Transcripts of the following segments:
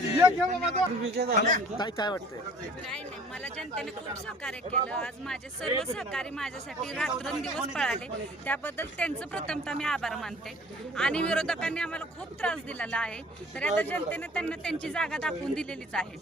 जय शिवाजी काय नाही मला जनतेने खूप सहकार्य केलं. आज माझे सर्व सहकारी माझ्यासाठी रात्रंदिवस पळाले. त्याबद्दल त्यांचं प्रथमतः मी आभार मानते. आणि विरोधकांनी आम्हाला खूप त्रास दिलेला आहे. तर आता जनतेने त्यांना त्यांची जागा दाखवून दिलेलीच आहे.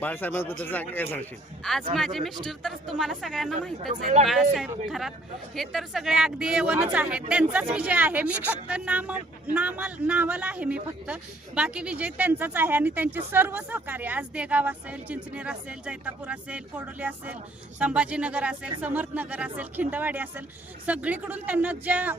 बाळासाहेबांबद्दल सांग काय सांगशील? आज माझे मिस्टर तर तुम्हाला सगळ्यांना माहितच आहे बाळासाहेब घरात हे तर सगळे अगदी येवणच आहेत. त्यांचाच विजय आहे. मी फक्त नामा नावाला आहे मी फक्त. बाकी विजय त्यांचाच आहे आणि त्यांचे सर्व सहकार्य आज देगाव असेल चिंचनेर असेल जैतापूर असेल कोडोली असेल संभाजीनगर असेल समर्थनगर असेल खिंडवाडी असेल सगळीकडून त्यांना ज्या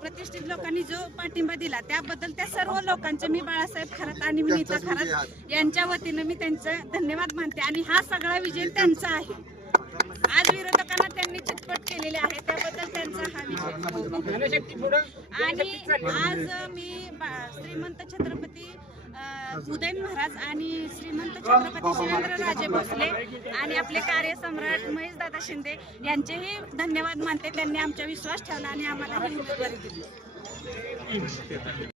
प्रतिष्ठित लोकांनी जो पाठिंबा दिला त्याबद्दल त्या सर्व लोकांचे मी बाळासाहेब खरात आणि मी नीता खरात यांच्या वतीनं मी त्यांचा धन्यवाद मानते आणि हा सगळा विजय त्यांचा आहे. विरोधकांना त्यांनी चितपट केलेले आहे त्याबद्दल त्यांचा हा विषय आणि आज मी श्रीमंत छत्रपती उदयन महाराज आणि श्रीमंत छत्रपती शिवेंद्रराजे भोसले आणि आपले कार्यसम्राट महेश दादा शिंदे यांचेही धन्यवाद मानते. त्यांनी आमचा विश्वास ठेवला आणि आम्हाला ही उमेदवारी दिली.